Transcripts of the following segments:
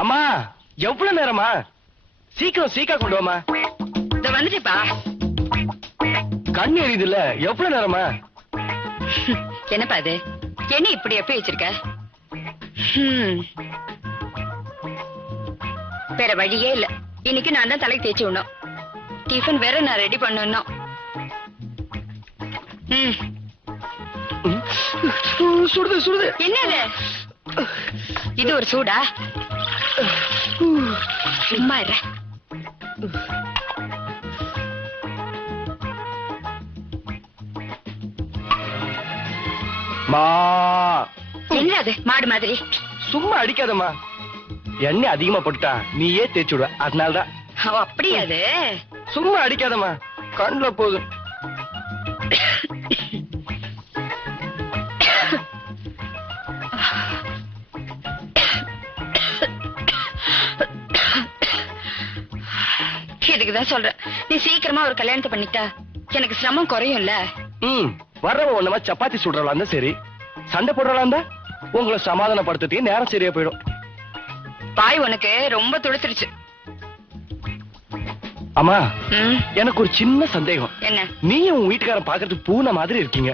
அம்மா எவ்வளவு நேரமா? சீக்கிரம் சீக்கிரம் கொண்டு வாமா. வந்துட்டுப்பா. கண்ணு எரியுது இல்ல, எவ்வளவு நேரமா? என்னப்பா அது? என்ன இப்படி எப்ப வச்சிருக்க? வேற வழியே இல்ல. இன்னைக்கு நான் தான் தலைக்கு தேய்ச்சி விடணும். டிஃபன் வேற நான் ரெடி பண்ணணும். சுடுது சுடுது. என்னது இது? ஒரு சூடா? சும்மா இரு. என்னது மாடு மாதிரி? சும்மா அடிக்காதம்மா. எண்ணெய் அதிகமா போட்டா நீயே தேய்ச்சி விடுவ, அதனாலதான். அப்படியாது. சும்மா அடிக்காதம்மா, கண்ணுல போதும். இதுக்குதான் சொல்றேன், நீ சீக்கிரமா ஒரு கல்யாணத்தை பண்ணிட்டா எனக்கு சிரமம் குறையும்ல. வர்றவ ஒன்னமா சப்பாத்தி சுடுறவளா இருந்தா சரி, சண்டை போடுறவளா இருந்தா உங்களை சமாதானப்படுத்துறதுக்கு நேரம் சரியா போயிடும். பாய் உனக்கு ரொம்ப துடுத்துருச்சு. அம்மா எனக்கு ஒரு சின்ன சந்தேகம். என்ன? நீயும் உன் வீட்டுக்காரன் பாக்குறதுக்கு பூனை மாதிரி இருக்கீங்க.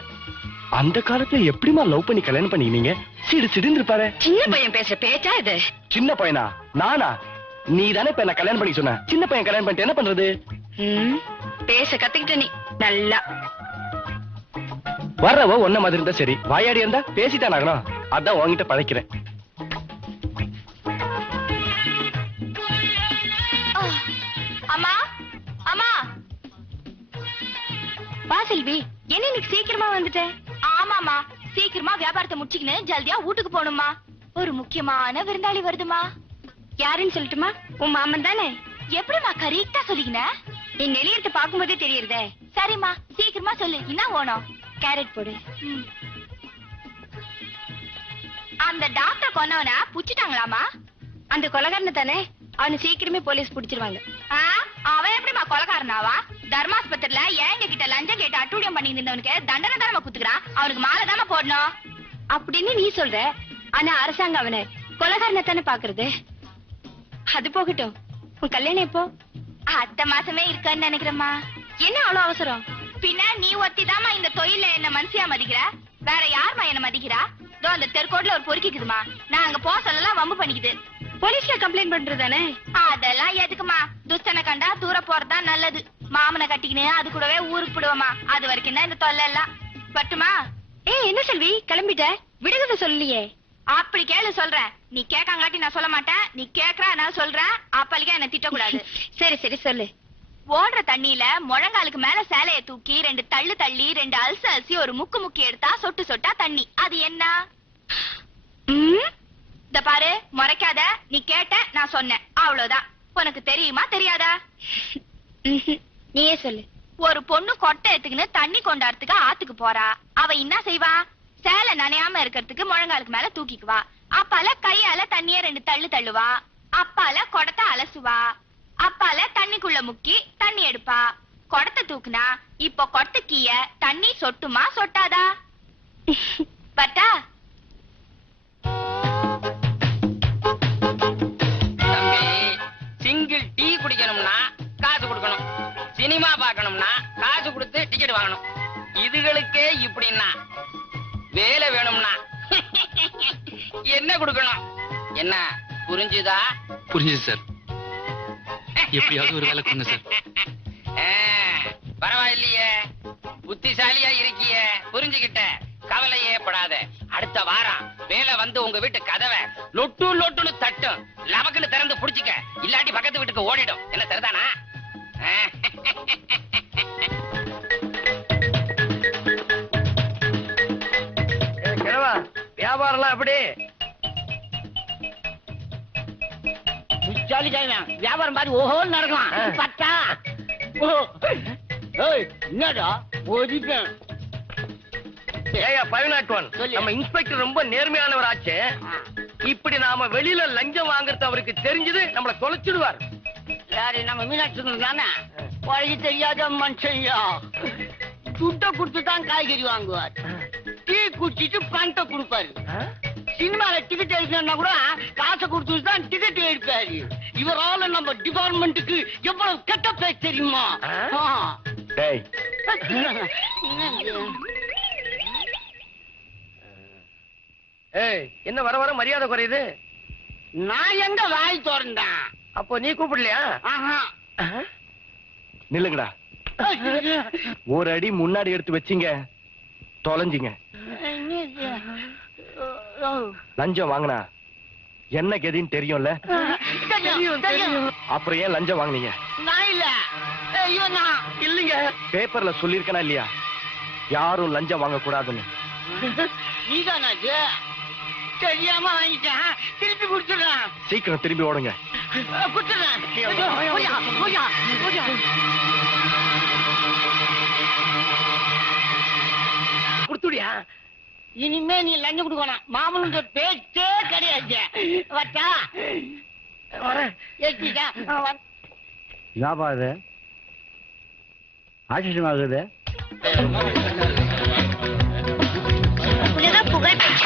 அந்த காலத்துல எப்படிமா லவ் பண்ணி கல்யாணம் பண்ணிக்கினீங்க? சிடு சிடுன்னு இருப்பாரு. சின்ன பையன் பேசுற பேச்சா இது? சின்ன பையனா? நானா? நீ தானே இப்ப என்ன கல்யாணம் பண்ணி சொன்ன. சின்ன பையன் கல்யாணம் பண்ணிட்டு என்ன பண்றது? பேச கத்துக்கிட்ட நீ நல்லா. வர்றவ ஒன்ன மாதிரி இருந்தா சரி, வாயாடி இருந்தா பேசிட்டான் ஆகணும். அதான் உன்கிட்ட பழைக்கிறேன். அம்மா அம்மா. வா செல்வி, என்ன இன்னைக்கு சீக்கிரமா வந்துட்ட? ஆமாமா, சீக்கிரமா வியாபாரத்தை முடிச்சுக்கின்னு ஜல்தியா வீட்டுக்கு போகணுமா. ஒரு முக்கியமான விருந்தாளி வருதுமா. யாருன்னு சொல்லட்டுமா? உன் மாமன் தானே? எப்படிமா கரெக்டா சொல்லிக்கின? நீ நெளியத்தை பார்க்கும் போதே தெரியுறதே. சரிம்மா, சீக்கிரமா சொல்லு, என்ன வேணும்? கேரட் போடு. அந்த டாக்டர் கொன்னவன புடிச்சிட்டாங்களாமா? அந்த கொலைகாரனை தானே? அவனை சீக்கிரமே போலீஸ் புடிச்சிருவாங்க. அவன் எப்படிமா கொலைகாரனாவா? தர்மாஸ்பத்திரியில ஏங்க கிட்ட லஞ்சம் கேட்டு அட்டூழியம் பண்ணி இருந்தவனுக்கு தண்டனை தானே குத்துக்கிறான். அவனுக்கு மாலை தானே போடணும் அப்படின்னு நீ சொல்ற. ஆனா அரசாங்கம் அவனை கொலைகாரனை தானே பாக்குறது. அது போகட்டும், உன் கல்யாணம் எப்போ? அடுத்த மாசமே இருக்கன்னு நினைக்கிறேம்மா. என்ன அவ்வளவு அவசரம்? பின்ன நீ ஒத்திதாமா இந்த தொழில என்ன மனசியா மதிக்கிற? வேற யாருமா என்ன மதிக்கிறா? இதோ அந்த தெருக்கோட்ல ஒரு பொறுக்கிக்குதுமா, நான் அங்க போக சொல்லலாம் வம்பு பண்ணிக்குது. போலீஸ்ல கம்ப்ளைண்ட் பண்றதானே? அதெல்லாம் எதுக்குமா? துஷ்டனை கண்டா தூர போறதுதான் நல்லது. மாமனை கட்டிக்கினு அது கூடவே ஊருக்கு போடுவோமா. அது வரைக்கும் தான் இந்த தொல்லை எல்லாம். பட்டுமா? என்ன செல்வி கிளம்பிட்ட? விடுகதை சொல்லலையே. அப்படி கேளு சொல்றேன். நீ கேட்காங்காட்டி நான் சொல்ல மாட்டேன். நீ கேக்குறா நான் சொல்றேன். அப்பலிக்கா என்ன திட்டக்கூடாது. சரி சரி சொல்லு. ஓடுற தண்ணியில முழங்காலுக்கு மேல சேலைய தூக்கி 2 தள்ளு தள்ளி 2 அலசு அலசி ஒரு முக்கு முக்கி எடுத்தா சொட்டு சொட்டா தண்ணி. அது என்ன? இந்த பாரு, முறைக்காத. நீ கேட்ட, நான் சொன்னேன், அவ்வளவுதான். உனக்கு தெரியுமா தெரியாதா? நீயே சொல்லு. ஒரு பொண்ணு கொட்டை எடுத்துக்கின்னு தண்ணி கொண்டாடுறதுக்கு ஆத்துக்கு போறா. அவ என்ன செய்வா? சேலை நனையாம இருக்கிறதுக்கு முழங்காலுக்கு மேல தூக்கிக்குவா. அப்பால கையால தண்ணிய 2 தள்ளு தள்ளுவா. அப்பால குடத்தை அலசுவா. அப்பால தண்ணிக்குள்ள முக்கி தண்ணி எடுப்பா. குடத்தை தூக்குனா இப்போ கொட்டை கீய தண்ணி சொட்டுமா சொட்டாதா? பட்டா? சிங்கிள் டீ குடிக்கணும்னா காசு கொடுக்கணும். சினிமா பார்க்கணும்னா காசு கொடுத்து டிக்கெட் வாங்கணும். இதுகளுக்கே இப்படின்னா வேலை வேணும்னா என்ன கொடுக்கணும்? என்ன புரிஞ்சுதா? புரிஞ்சுது சார். எப்படியாவது ஒரு வேலை கொடுங்க சார். பரவாயில்லையே, புத்திசாலியா இருக்கிய, புரிஞ்சுகிட்ட. கவலையே படாத. அடுத்த வாரம் வேலை வந்து உங்க வீட்டு கதவை லொட்டு லொட்டுன்னு தட்டும். லவக்குன்னு திறந்து புடிச்சுக்க, இல்லாட்டி பக்கத்து வீட்டுக்கு ஓடிடும். என்ன சரிதானா? வியாபாரம் எப்படி? வியாபாரம் பாரு ஓஹோன்னு நடக்கலாம். பத்தா என்னடா ஓடிட்டேன். ஏயா 501, நம்ம இன்ஸ்பெக்டர் ரொம்ப நேர்மையானவர் ஆச்சு. இப்படி நாம வெளியில லஞ்சம் வாங்குறது அவருக்கு தெரிஞ்சது நம்மள தொலைச்சிடுவார். யாரு? நம்ம மீனாட்சி தானே? வழி தெரியாத மனுஷன்யா. துட்ட குடுத்துதான் காய்கறி வாங்குவார். டீ குடிச்சிட்டு பணத்தை கொடுப்பாரு. சினிமால டிக்கெட் எடுக்கணும்னா கூட காசை கொடுத்து தான் டிக்கெட் எடுப்பாரு. இவரால நம்ம டிபார்ட்மெண்ட்டுக்கு எவ்வளவு கெட்ட பேர் தெரியுமா? டேய் ஏய், என்ன வர வர மரியாதை குறையுது? நான் எங்க வாய் திறந்தேன்? அப்போ நீ கூப்பிடலையா? நில்லுங்கடா. ஒரு அடி முன்னாடி எடுத்து வச்சீங்க, தொலைஞ்சிங்க. லஞ்சம் வாங்கினா என்ன கதின்னு தெரியும்ல? அப்புறம் ஏன் லஞ்சம் வாங்குனீங்க? நான் இல்ல, நான் இல்லைங்க. பேப்பர்ல சொல்லிருக்கனா இல்லையா, யாரும் லஞ்சம் வாங்க கூடாதுன்னு? நீதானாச்சு? தெரியாம வாங்கிட்டேன், திருப்பி கொடுத்துடுறேன். சீக்கிரம் திரும்பி ஓடுங்க. கொடுத்துடுறேன். கொடுத்துடியா? இனிமே நீ லஞ்சம் கொடுக்கணும், மாமனுன்ற பேச்சே கிடையாது. வச்சா ஏற்றிட்டா என்னப்பா இது ஆச்சரியமாகுது? உலக புகழ் பெற்ற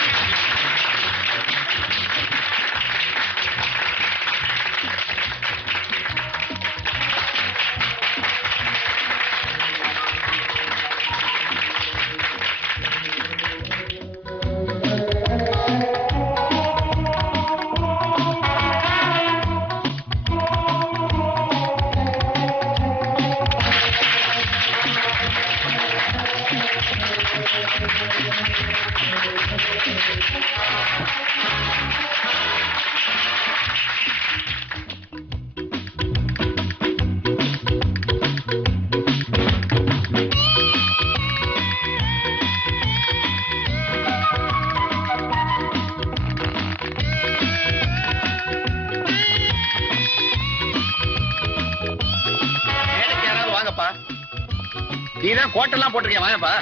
நீதான் கோட்டெல்லாம் போட்டிருக்கேன், வாங்கப்பா.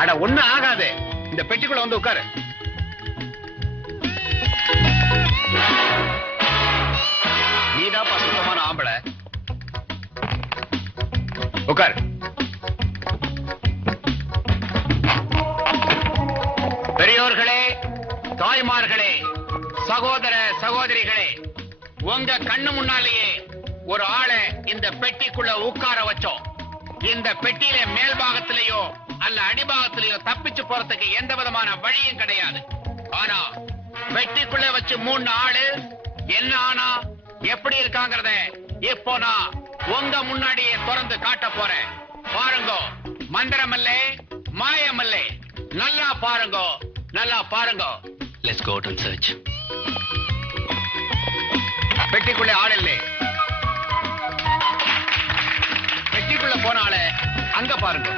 அட ஒண்ணு ஆகாது, இந்த பெட்டிக்குள்ள வந்து உட்காரு. நீதான்ப்பா சுத்தமான ஆம்பளை. உட்காரு. பெரியோர்களே, தாய்மார்களே, சகோதர சகோதரிகளே, உங்க கண்ணு முன்னாலேயே ஒரு ஆளை இந்த பெட்டிக்குள்ள உட்கார வச்சோம். இந்த பெட்டியில மேல் பாகத்திலேயோ அல்ல அடிபாகத்திலேயோ தப்பிச்சு போறதுக்கு எந்த விதமான வழியும் கிடையாது. ஆனா பெட்டிக்குள்ள வச்சு 3 ஆளு என்ன ஆனா எப்படி இருக்காங்கறத இப்போ நான் உங்க முன்னாடியே திறந்து காட்ட போறேன். பாருங்க, மந்திரமல்லே மாயமல்லே, நல்லா பாருங்க, நல்லா பாருங்க. Let's go out and search. பெட்டிக்குள்ள ஆள் இல்லை. பெட்டிக்குள்ள போனால அங்க பாருங்க.